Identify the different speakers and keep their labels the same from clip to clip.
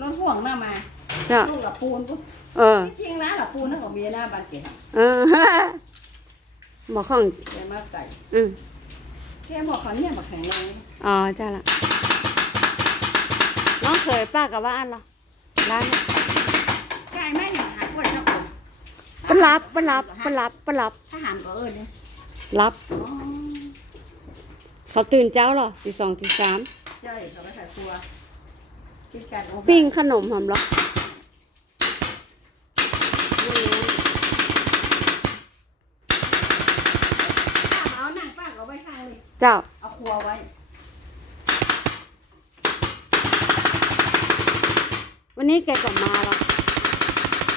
Speaker 1: รถห่วงหน้ามา
Speaker 2: จ้ะ
Speaker 1: ลูกหลับปูนปุ๊บ
Speaker 2: เออ
Speaker 1: จริงๆนะหลับปูนนั่นของเบียร์หน้าบานเจ็ด
Speaker 2: เออบอกของ
Speaker 1: แกมาไก่
Speaker 2: อืม
Speaker 1: แค่บอกเขาเนี่ยมาแข็งแรง
Speaker 2: อ๋อจ้าละน้องเคยป้ากับว่าอันเหรอร้านเนี่ย
Speaker 1: ไก่แม่เนี่ยหาคนเจ้าของ
Speaker 2: ปะรับปะรับปะรับปะรับ
Speaker 1: ทหารก็เอิญเนี่ย
Speaker 2: รับ
Speaker 1: อ๋อ
Speaker 2: เขาตื่นเจ้าเหรอตีสองตีสาม
Speaker 1: เจ้าเขาไปใส่ครัว กินกันโอ้โห
Speaker 2: ปิ้งขนมหอมเหรอนี่นะ
Speaker 1: ป้าเอาหนังป้าเอาไว้ข้างเลย
Speaker 2: เจ้า
Speaker 1: เอาครัวไว้
Speaker 2: วันนี้แกก็มาเหรอ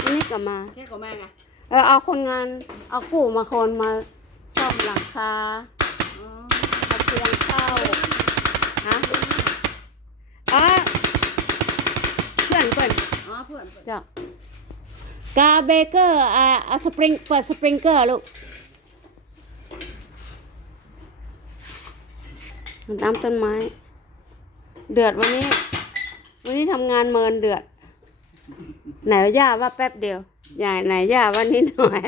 Speaker 2: วันนี้ก็มา
Speaker 1: แค่ก็แม่ไง
Speaker 2: เออเอาคนงานเอากู่มาคนมาซ่อมหลังคา
Speaker 1: อ๋อ
Speaker 2: เอาเตียงเข้า เพื่อนอ๋
Speaker 1: อเพื่อนเพื่อน
Speaker 2: จ้ะกาเบเกอร์อ่าเอาสปริงเปิดสปริงเกอร์ลูกน้ำต้นไม้ เดือดวันนี้ วันนี้ทำงานเมินเดือด ไหนย่าว่าแป๊บเดียวใหญ่ไหนย่าว่านิดหน่อย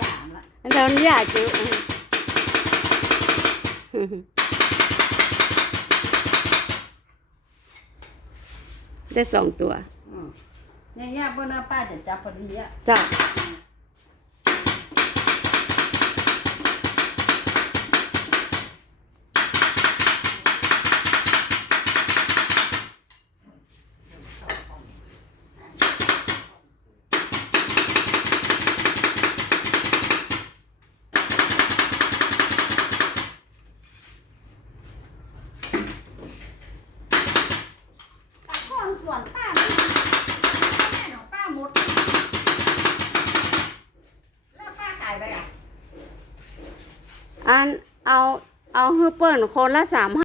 Speaker 1: ยามละ
Speaker 2: โดนย่าจุ ได้สองตัว
Speaker 1: อืมเนี่ยย่าบนหน้าป้าจะจับพอดีอะ
Speaker 2: จ้ะ
Speaker 1: ส่วนป้าไม่แม่หนองป้าหมด แล้วป้าขายไปอะ
Speaker 2: อันเอาเอาฮือเปิ้ลคนละสาม